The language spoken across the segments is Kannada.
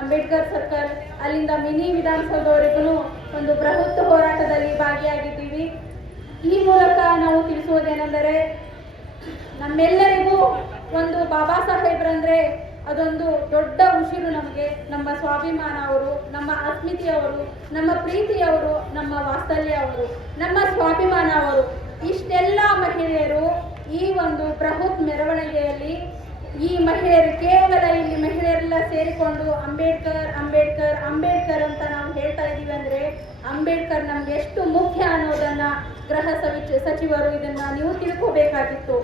ಅಂಬೇಡ್ಕರ್ ಸರ್ಕಲ್, ಅಲ್ಲಿಂದ ಮಿನಿ ವಿಧಾನಸೌಧವರೆಗೂ ಒಂದು ಬೃಹತ್ ಹೋರಾಟದಲ್ಲಿ ಭಾಗಿಯಾಗಿದ್ದೀವಿ. ಈ ಮೂಲಕ ನಾವು ತಿಳಿಸುವುದೇನೆಂದರೆ, ನಮ್ಮೆಲ್ಲರಿಗೂ ಒಂದು ಬಾಬಾ ಸಾಹೇಬ್ರಂದ್ರೆ ಅದೊಂದು ದೊಡ್ಡ ಉಸಿರು. ನಮಗೆ ನಮ್ಮ ಸ್ವಾಭಿಮಾನ ಅವರು, ನಮ್ಮ ಅಸ್ಮಿತೆಯವರು, ನಮ್ಮ ಪ್ರೀತಿಯವರು, ನಮ್ಮ ವಾತ್ಸಲ್ಯ ಅವರು, ನಮ್ಮ ಸ್ವಾಭಿಮಾನ ಅವರು. ಇಷ್ಟೆಲ್ಲ ಮಹಿಳೆಯರು ಈ ಒಂದು ಬೃಹತ್ ಮೆರವಣಿಗೆಯಲ್ಲಿ, ಈ ಮಹಿಳೆಯರು ಕೇವಲ ಇಲ್ಲಿ ಮಹಿಳೆಯರೆಲ್ಲ ಸೇರಿಕೊಂಡು ಅಂಬೇಡ್ಕರ್ ಅಂಬೇಡ್ಕರ್ ಅಂಬೇಡ್ಕರ್ ಅಂತ ನಾವು ಹೇಳ್ತಾ ಇದ್ದೀವಿ ಅಂದರೆ, ಅಂಬೇಡ್ಕರ್ ನಮ್ಗೆ ಎಷ್ಟು ಮುಖ್ಯ ಅನ್ನೋದನ್ನ ಗೃಹ ಸಚಿವರು ಇದನ್ನ ನೀವು ತಿಳ್ಕೋಬೇಕಾಗಿತ್ತು.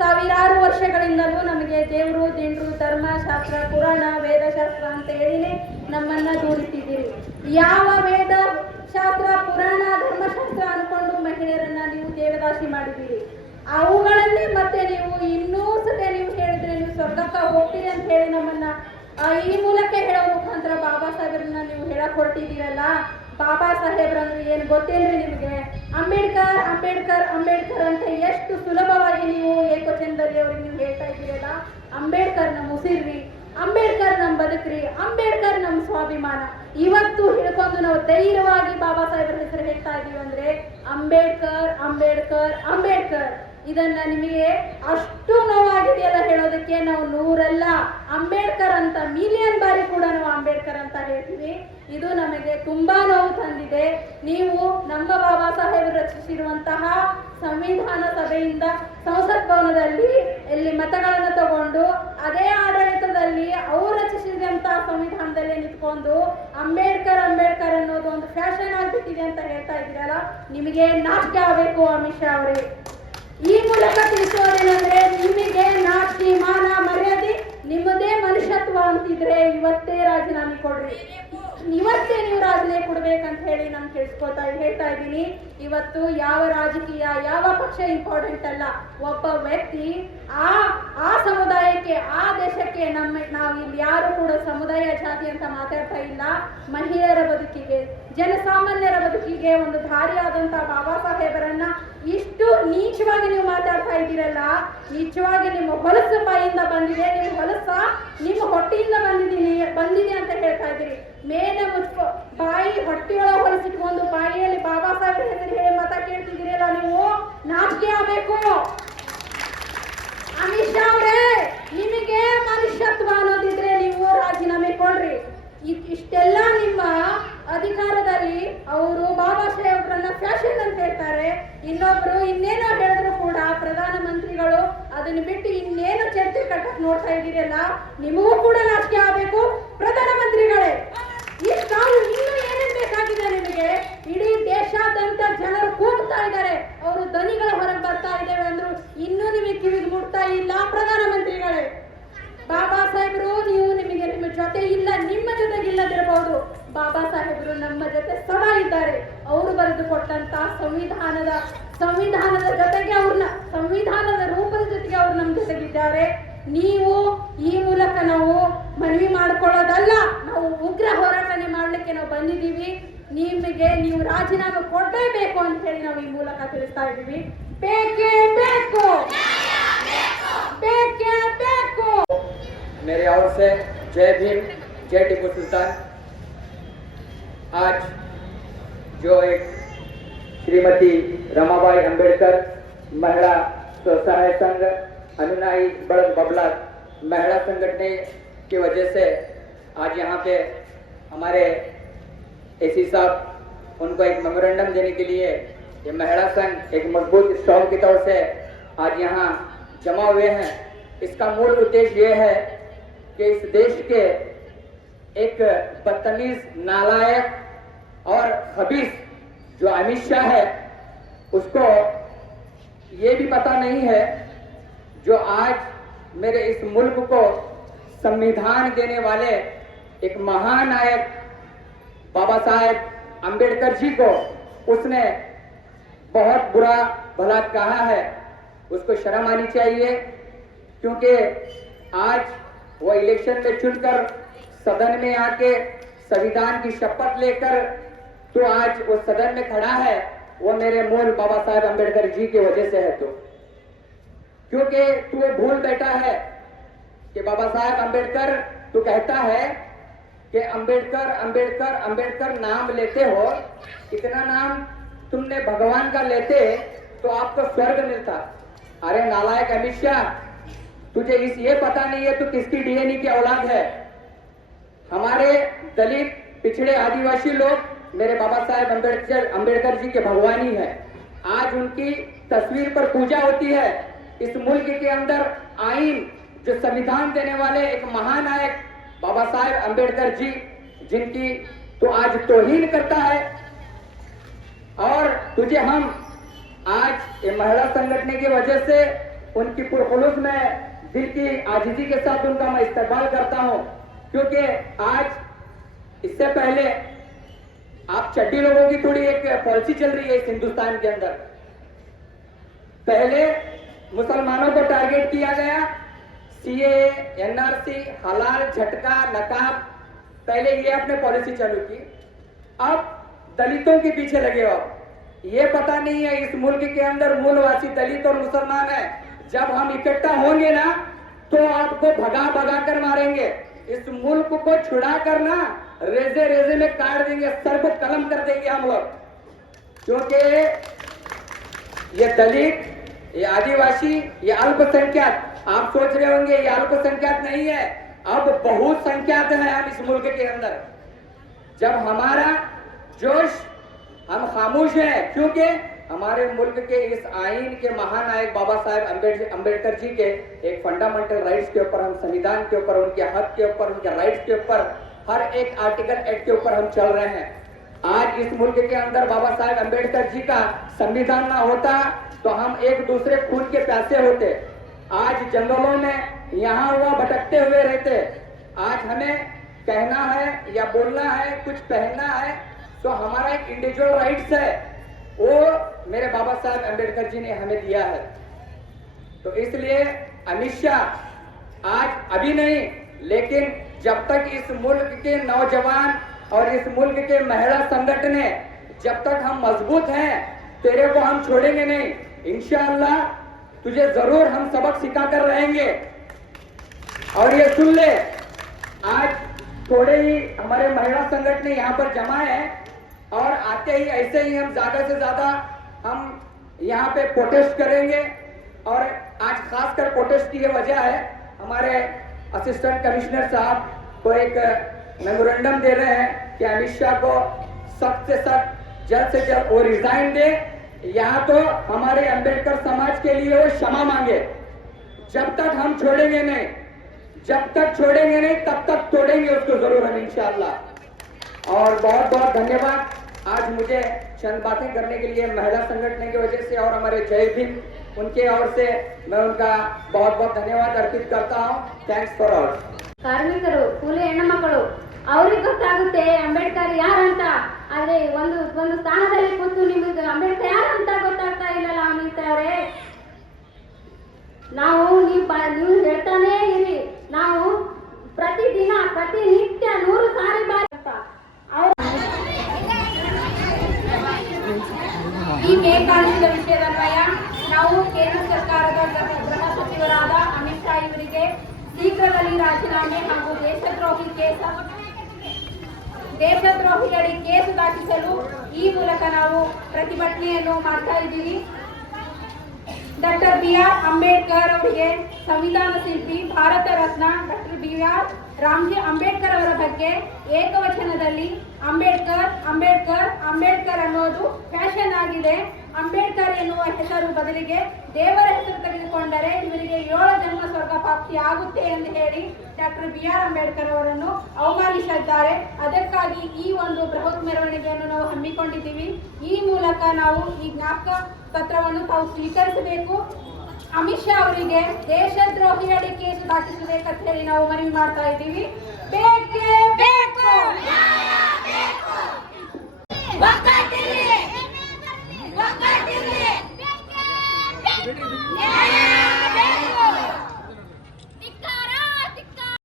ಸಾವಿರಾರು ವರ್ಷಗಳಿಂದಲೂ ನಮಗೆ ದೇವರು, ದಿಂಡ್ರು, ಧರ್ಮಶಾಸ್ತ್ರ, ಪುರಾಣ, ವೇದಶಾಸ್ತ್ರ ಅಂತ ಹೇಳಿನೇ ನಮ್ಮನ್ನ ದೂಡಿಸಿದ್ದೀರಿ. ಯಾವ ವೇದ ಶಾಸ್ತ್ರ, ಪುರಾಣ, ಧರ್ಮಶಾಸ್ತ್ರ ಅನ್ಕೊಂಡು ಮಹಿಳೆಯರನ್ನ ನೀವು ದೇವದಾಸಿ ಮಾಡಿದ್ದೀರಿ. ಅವುಗಳನ್ನೇ ಮತ್ತೆ ನೀವು ಇನ್ನೂ ಸತೆ ನೀವು ಹೇಳಿದ್ರೆ ನೀವು ಸ್ವರ್ಗಕ್ಕೆ ಹೋಗ್ತೀರಿ ಅಂತ ಹೇಳಿ ನಮ್ಮನ್ನ ಈ ಮೂಲಕ ಹೇಳೋ ಮುಖಾಂತರ ಬಾಬಾ ಸಾಹೇಬ್ರನ್ನ ನೀವು ಹೇಳಕ್ ಹೊರಟಿದ್ದೀರಲ್ಲ. ಬಾಬಾ ಸಾಹೇಬ್ರಂದ್ರೆ ಏನು ಗೊತ್ತೇನ್ರಿ ನಿಮಗೆ? ಅಂಬೇಡ್ಕರ್ ಅಂಬೇಡ್ಕರ್ ಅಂಬೇಡ್ಕರ್ ಅಂತ ಎಷ್ಟು ಸುಲಭವಾಗಿ ನೀವು ಏಕವಚನದಲ್ಲಿ ಅವ್ರಿಗೆ ನೀವು ಹೇಳ್ತಾ ಇದ್ದೀರಲ್ಲ. ಅಂಬೇಡ್ಕರ್ ನಮ್ಮ ಉಸಿರ್ರಿ, ಅಂಬೇಡ್ಕರ್ ನಮ್ಮ ಬದುಕ್ರಿ, ಅಂಬೇಡ್ಕರ್ ನಮ್ಮ ಸ್ವಾಭಿಮಾನ. ಇವತ್ತು ಹಿಡ್ಕೊಂಡು ನಾವು ಧೈರ್ಯವಾಗಿ ಬಾಬಾ ಸಾಹೇಬ್ರ ಹೆಸರು ಹೇಳ್ತಾ ಇದೀವಿ ಅಂದ್ರೆ ಅಂಬೇಡ್ಕರ್ ಅಂಬೇಡ್ಕರ್ ಅಂಬೇಡ್ಕರ್. ಇದನ್ನ ನಿಮಗೆ ಅಷ್ಟು ನೋವಾಗಿದೆಯಲ್ಲ ಹೇಳೋದಕ್ಕೆ, ನಾವು 100 ಅಲ್ಲ ಅಂಬೇಡ್ಕರ್ ಅಂತ ಮಿಲಿಯನ್ ಬಾರಿ ಕೂಡ ನಾವು ಅಂಬೇಡ್ಕರ್ ಅಂತ ಹೇಳ್ತೀವಿ. ಇದು ನಮಗೆ ತುಂಬಾ ನೋವು ತಂದಿದೆ. ನೀವು ನಮ್ಮ ಬಾಬಾ ಸಾಹೇಬರು ರಚಿಸಿರುವಂತಹ ಸಂವಿಧಾನ ಸಭೆಯಿಂದ ಸಂಸತ್ ಭವನದಲ್ಲಿ ಇಲ್ಲಿ ಮತಗಳನ್ನು ತಗೊಂಡು ಅದೇ ಆಡಳಿತದಲ್ಲಿ ಅವರು ರಚಿಸಿದಂತಹ ಸಂವಿಧಾನದಲ್ಲೇ ನಿಂತ್ಕೊಂಡು ಅಂಬೇಡ್ಕರ್ ಅಂಬೇಡ್ಕರ್ ಅನ್ನೋದು ಒಂದು ಫ್ಯಾಷನ್ ಆಗ್ಬಿಟ್ಟಿದೆ ಅಂತ ಹೇಳ್ತಾ ಇದ್ದೀರಲ್ಲ. ನಿಮಗೆ ನಾಚಿಕೆ ಆಗಬೇಕು ಅಮಿತ್ ಶಾ ಅವರೇ. ಈ ಮೂಲಕ ತಿಳಿಸೋದೇನೆಂದ್ರೆ, ನಿಮಗೆ ನಾಚಿಕೆ, ಮಾನ, ಮರ್ಯಾದೆ, ನಿಮ್ಮದೇ ಮನುಷ್ಯತ್ವ ಅಂತಿದ್ರೆ ಇವತ್ತೇ ರಾಜೀನಾಮೆ ಕೊಡ್ರಿ. ಇವತ್ತೇ ನೀವು ರಾಜೀನಾಮೆ ಕೊಡ್ಬೇಕಂತ ಹೇಳಿ ನಾನು ಹೇಳ್ತಾ ಇದ್ದೀನಿ. ಇವತ್ತು ಯಾವ ರಾಜಕೀಯ, ಯಾವ ಪಕ್ಷ ಇಂಪಾರ್ಟೆಂಟ್ ಅಲ್ಲ. ಒಬ್ಬ ವ್ಯಕ್ತಿ ಆ ಸಮುದಾಯಕ್ಕೆ, ಆ ದೇಶಕ್ಕೆ, ನಾವು ಇಲ್ಲಿ ಯಾರು ಕೂಡ ಸಮುದಾಯ ಜಾತಿ ಅಂತ ಮಾತಾಡ್ತಾ ಇಲ್ಲ. ಮಹಿಳೆಯರ ಬದುಕಿಗೆ, ಜನಸಾಮಾನ್ಯರ ಬದುಕಿಗೆ ಒಂದು ದಾರಿಯಾದಂತಹ ಬಾಬಾ ಸಾಹೇಬರನ್ನ ಇಷ್ಟು ನೀಚವಾಗಿ ನೀವು ಮಾತಾಡ್ತಾ ಇದ್ದೀರಲ್ಲ. ನಿಜವಾಗಿ ನಿಮ್ಮ ಹೊಲಸು ಬಾಯಿಂದ ಬಂದಿದೆ, ನಿಮ್ಮ ಹೊಲಸ ನಿಮ್ಮ ಹೊಟ್ಟೆಯಿಂದ ಬಂದಿದೆ ಅಂತ ಹೇಳ್ತಾ ಇದ್ದೀರಿ. ಮೇನೆ ಮುಚ್ಕೊ, ಬಾಯಿ ಹೊಟ್ಟೆಯೊಳಗೆ ಹೊಲಸಿಟ್ಕೊಂಡು ಬಾಯಿಯಲ್ಲಿ ಬಾಬಾ ಸಾಹೇಬರ ಹೆಸರು ಹೇಳಿ ಮತ ಕೇಳ್ತಿದ್ದೀರಲ್ಲ, ನೀವು ನಾಚಿಕೆ ಆಗಬೇಕು. ಅಮಿತ್ ಶಾ ಅವರೇ, ನಿಮಗೆ ಮನುಷ್ಯತ್ವ ಅನ್ನೋದಿದ್ರೆ ನೀವು ರಾಜೀನಾಮೆ ಕೊಡ್ರಿ. ಇಷ್ಟೆಲ್ಲ ನಿಮ್ಮ ಅಧಿಕಾರದಲ್ಲಿ ಅವರು ಬಾಬಾ ಸಾಹೇಬ್ರನ್ನ ಫ್ಯಾಷನ್ ಅಂತ ಹೇಳ್ತಾರೆ. ಇನ್ನೊಬ್ರು ಇನ್ನೇನೋ ಹೇಳಿದ್ರು ಕೂಡ ಪ್ರಧಾನ ಮಂತ್ರಿಗಳು ಅದನ್ನ ಬಿಟ್ಟು ಇನ್ನೇನು ಚರ್ಚೆ ಕಟ್ಟಕ್ ನೋಡ್ತಾ ಇದ್ದೀರಲ್ಲ. ನಿಮಗೂ ಕೂಡ ನಾಚಿಕೆ ಆಗಬೇಕು ಪ್ರಧಾನ ಮಂತ್ರಿಗಳೇ. ಇನ್ನೂ ಏನೇನ್ ಬೇಕಾಗಿದೆ ನಿಮಗೆ? ಇಡೀ ದೇಶಾದ್ಯಂತ ಜನರು ಕೂಗ್ತಾ ಇದ್ದಾರೆ, ಅವರು ದನಿಗಳ ಹೊರಗೆ ಬರ್ತಾ ಇದ್ದೇವೆ ಅಂದ್ರು ಇನ್ನೂ ನಿಮಗೆ ಕಿವಿಗೆ ಮುಟ್ತಾ ಇಲ್ಲ ಪ್ರಧಾನ ಮಂತ್ರಿಗಳೇ. ಬಾಬಾ ಸಾಹೇಬರು ನಿಮಗೆ ನಿಮ್ಮ ಜೊತೆ ಇಲ್ಲ, ನಿಮ್ಮ ಜೊತೆಗೆ ಇಲ್ಲದಿರಬಹುದು. ಬಾಬಾ ಸಾಹೇಬರು ನಮ್ಮ ಜೊತೆ ಸದಾ ಇದ್ದಾರೆ. ಅವರು ಬರೆದುಕೊಟ್ಟಂತ ಸಂವಿಧಾನದ ಜೊತೆಗೆ ಅವ್ರನ್ನ, ಸಂವಿಧಾನದ ರೂಪದ ಜೊತೆಗೆ ಅವ್ರು ನಮ್ಮ ಜೊತೆಗಿದ್ದಾರೆ. ನೀವು ಈ ಮೂಲಕ ನಾವು ಮನವಿ ಮಾಡ್ಕೊಳ್ಳೋದಲ್ಲ, ನಾವು ಉಗ್ರ ಹೋರಾಟನೆ ಮಾಡ್ಲಿಕ್ಕೆ ನಾವು ಬಂದಿದ್ದೀವಿ. ನೀವು ರಾಜೀನಾಮೆ ಕೊಡಲೇಬೇಕು ಅಂತ ಹೇಳಿ ನಾವು ಈ ಮೂಲಕ ತಿಳಿಸ್ತಾ ಇದ್ದೀವಿ. ಬೇಕೇ ಬೇಕು, ಬೇಕೇ ಬೇಕು. मेरे ओर से जय भीम, जय टीपू सुल्तान। आज जो एक श्रीमती रमाबाई अंबेडकर महिला स्वसहाय संघ अनुनाई बड़क बबला महिला संगठन की वजह से आज यहाँ पे हमारे एसी साहब उनको एक मेमोरेंडम देने के लिए ये महिला संघ एक मजबूत स्ट्रॉन्ग की तौर से आज यहाँ जमा हुए हैं। इसका मूल उद्देश्य ये है कि इस देश के एक बदतमीज, नालायक और खबीस जो अमित शाह है, उसको ये भी पता नहीं है जो आज मेरे इस मुल्क को संविधान देने वाले एक महानायक बाबा साहेब अंबेडकर जी को उसने बहुत बुरा भला कहा है। उसको शर्म आनी चाहिए, क्योंकि आज वो इलेक्शन में चुनकर सदन में आके संविधान की शपथ लेकर तो आज वो सदन में खड़ा है, वो मेरे मूल बाबा साहेब अंबेडकर जी की वजह से है। तो क्योंकि तू भूल बैठा है कि बाबा साहेब अंबेडकर तू कहता है कि अंबेडकर अंबेडकर अंबेडकर नाम लेते हो, इतना नाम तुमने भगवान का लेते तो आपको स्वर्ग मिलता। अरे नालायक अमित शाह, तुझे ये पता नहीं है तू किसकी डीएनए की औलाद है। हमारे दलित पिछड़े आदिवासी लोग मेरे बाबा साहेब अंबेडकर जी के भगवानी है। आज उनकी तस्वीर पर पूजा होती है। इस मुल्क के अंदर आईन जो संविधान देने वाले एक महानायक बाबा साहेब अंबेडकर जी, जिनकी तो आज तौहीन करता है। और तुझे हम आज ये महिला संगठन की वजह से उनकी पुरखुलूस में दिल की आजिजी के साथ उनका मैं इस्तेमाल करता हूं, क्योंकि आज इससे पहले आप चड्डी लोगों की थोड़ी एक पॉलिसी चल रही है इस हिंदुस्तान के अंदर। पहले मुसलमानों को टारगेट किया गया, सीए, एनआरसी, हलाल, झटका, नकाब, पहले ये आपने पॉलिसी चालू की। अब दलितों के पीछे लगे हो। ये पता नहीं है इस मुल्क के अंदर मूलवासी दलित और मुसलमान है। जब हम इकट्ठा होंगे ना तो आपको भगा भगा कर मारेंगे। इस मुल्क को छुड़ा कर ना रेजे रेजे में काट देंगे, सर को कलम कर देंगे हम लोग। क्योंकि ये दलित, ये आदिवासी, ये अल्पसंख्यक, आप सोच रहे होंगे ये अल्पसंख्यक नहीं है, अब बहुसंख्यक है हम इस मुल्क के अंदर। जब हमारा जोश, हम खामोश हैं क्योंकि हमारे मुल्क के इस आईन के महानायक बाबा साहेब अंबेडकर जी के एक फंडामेंटल राइट्स के ऊपर, हम संविधान के ऊपर, उनके हक के ऊपर, उनके राइट्स के ऊपर, हर एक आर्टिकल एक्ट के ऊपर हम चल रहे हैं। आज इस मुल्क के अंदर बाबा साहेब अंबेडकर जी का संविधान ना होता तो हम एक दूसरे खून के प्यासे होते। आज जंगलों में यहाँ हुआ भटकते हुए रहते। आज हमें कहना है या बोलना है, कुछ पहनना है, तो हमारा एक इंडिविजुअल राइट्स है, वो मेरे बाबा साहेब अंबेडकर जी ने हमें दिया है। तो इसलिए अमित शाह आज अभी नहीं, लेकिन जब तक इस मुल्क के नौजवान और इस मुल्क के महिला संगठन है, जब तक हम मजबूत हैं, तेरे को हम छोड़ेंगे नहीं। इंशाअल्लाह तुझे जरूर हम सबक सिखा कर रहेंगे। और ये सुन ले, आज थोड़े ही हमारे महिला संगठन यहाँ पर जमा है और आते ही ऐसे ही हम ज्यादा से ज्यादा हम यहाँ पे प्रोटेस्ट करेंगे। और आज खासकर प्रोटेस्ट की ये वजह है, हमारे असिस्टेंट कमिश्नर साहब को एक मेमोरेंडम दे रहे हैं कि अमित शाह को सख्त से सख्त जल्द से जल्द वो रिजाइन दे। यहाँ तो हमारे अंबेडकर समाज के लिए वो क्षमा मांगे। जब तक हम छोड़ेंगे नहीं, जब तक छोड़ेंगे नहीं तब तक तोड़ेंगे उसको जरूर हम इंशाअल्लाह। और बहुत बहुत धन्यवाद आज मुझे चंद बातें करने के लिए महिला संगठन की वजह से और हमारे जय भीम उनके ओर से मैं उनका बहुत बहुत धन्यवाद अर्पित करता हूँ। Thanks for all. ಕಾರ್ಮಿಕರು, ಕೂಲಿ ಹೆಣ್ಣು ಮಕ್ಕಳು, ಅವ್ರಿಗೆ ಗೊತ್ತಾಗುತ್ತೆ ಅಂಬೇಡ್ಕರ್ ಯಾರಂತ. ಆದ್ರೆ ಒಂದು ಸ್ಥಾನದಲ್ಲಿ ಕೂತು ನಿಮಗೆ ಅಂಬೇಡ್ಕರ್ ಯಾರಂತ ಗೊತ್ತಾಗ್ತಾ ಇಲ್ಲಲ್ಲ ಅಮಿತ್ ಅವರೇ. ನೀವು ಹೇಳ್ತಾನೇ ಇರಿ, ನಾವು ಪ್ರತಿದಿನ ಪ್ರತಿನಿತ್ಯ 100 ಸಾರಿ ಬಾರಿ ಈ ಬೇಕಾಗಿದ್ದ ವಿಷಯದನ್ವಯ ನಾವು ಕೇಂದ್ರ ಸರ್ಕಾರದ ಗೃಹ ಸಚಿವರಾದ ಅಮಿತ್ ಶಾ ಇವರಿಗೆ ಶೀಘ್ರದಲ್ಲಿ ರಾಜೀನಾಮೆ ಹಾಗೂ ದೇಶದ್ರೋಹಿಗಳಿಗೆ ಕೇಸು ದಾಖಲಿಸಲು ಈ ಮೂಲಕ ನಾವು ಪ್ರತಿಭಟನೆಯನ್ನು ಮಾಡ್ತಾ ಇದ್ದೀವಿ. Doctor B R. ಅಂಬೇಡ್ಕರ್ ಅವರಿಗೆ ಸಂವಿಧಾನ ಶಿಲ್ಪಿ, ಭಾರತ ರತ್ನ ಡಾಕ್ಟರ್ ಬಿ.ಆರ್. ರಾಮ್ಜಿ ಅಂಬೇಡ್ಕರ್ ಅವರ ಬಗ್ಗೆ ಏಕವಚನದಲ್ಲಿ ಅಂಬೇಡ್ಕರ್ ಅಂಬೇಡ್ಕರ್ ಅಂಬೇಡ್ಕರ್ ಅನ್ನೋದು ಫ್ಯಾಷನ್ ಆಗಿದೆ. ಅಂಬೇಡ್ಕರ್ ಎನ್ನುವ ಹೆಸರು ಬದಲಿಗೆ ದೇವರ ಹೆಸರು ತೆಗೆದುಕೊಂಡರೆ ಇವರಿಗೆ 7 ಜನ್ಮ ಸ್ವರ್ಗ ಪ್ರಾಪ್ತಿ ಆಗುತ್ತೆ ಎಂದು ಹೇಳಿ ಡಾಕ್ಟರ್ ಬಿ.ಆರ್. ಅಂಬೇಡ್ಕರ್ ಅವರನ್ನು ಅವಮಾನಿಸಿದ್ದಾರೆ. ಅದಕ್ಕಾಗಿ ಈ ಒಂದು ಬೃಹತ್ ಮೆರವಣಿಗೆಯನ್ನು ನಾವು ಹಮ್ಮಿಕೊಂಡಿದ್ದೀವಿ. ಈ ಮೂಲಕ ನಾವು ಈ ಜ್ಞಾಪಕ ಪತ್ರವನ್ನು ತಾವು ಸ್ವೀಕರಿಸಬೇಕು. ಅಮಿತ್ ಶಾ ಅವರಿಗೆ ದೇಶದ್ರೋಹಿಯಡಿ ಕೇಸು ದಾಖಲಿಸಬೇಕಂತ ಹೇಳಿ ನಾವು ಮನವಿ ಮಾಡ್ತಾ ಇದ್ದೀವಿ. ಬೇಕೇ ಬೇಕು.